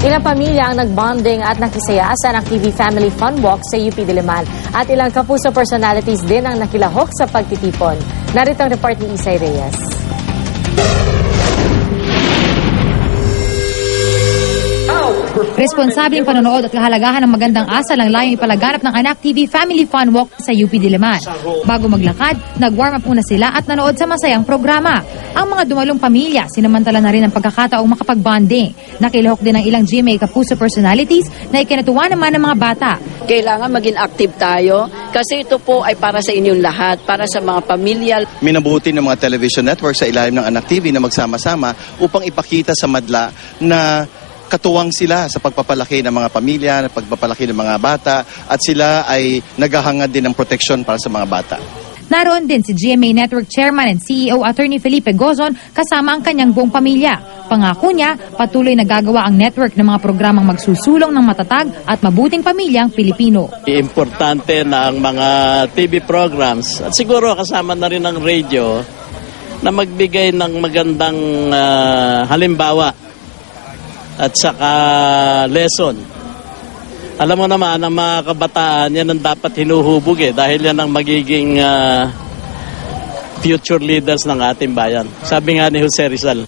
Ilang pamilya ang nagbonding at nakisaya sa Anak TV Family Fun Walk sa UP Diliman. At ilang kapuso personalities din ang nakilahok sa pagtitipon. Narito ang report ni Isay Reyes. Responsableng panonood at kahalagahan ng magandang asal ang layong ipalaganap ng Anak TV Family Fun Walk sa UP Diliman. Bago maglakad, nag-warm up muna sila at nanood sa masayang programa. Ang mga dumalong pamilya, sinamantala na rin ang pagkakataong makapag-bonding. Nakilahok din ng ilang GMA kapuso personalities na ikinatuwa naman ng mga bata. Kailangan maging active tayo kasi ito po ay para sa inyong lahat, para sa mga pamilya. Minabuti ng mga television network sa ilalim ng Anak TV na magsama-sama upang ipakita sa madla na katuwang sila sa pagpapalaki ng mga pamilya, pagpapalaki ng mga bata, at sila ay naghahangad din ng proteksyon para sa mga bata. Naroon din si GMA Network Chairman and CEO Attorney Felipe Gozon kasama ang kanyang buong pamilya. Pangako niya, patuloy na gagawa ang network ng mga programang magsusulong ng matatag at mabuting pamilyang Pilipino. Importante na ang mga TV programs at siguro kasama na rin ang radio na magbigay ng magandang halimbawa at saka lesson. Alam mo naman, ang mga kabataan, yan ang dapat hinuhubog dahil yan ang magiging future leaders ng ating bayan. Sabi nga ni Jose Rizal.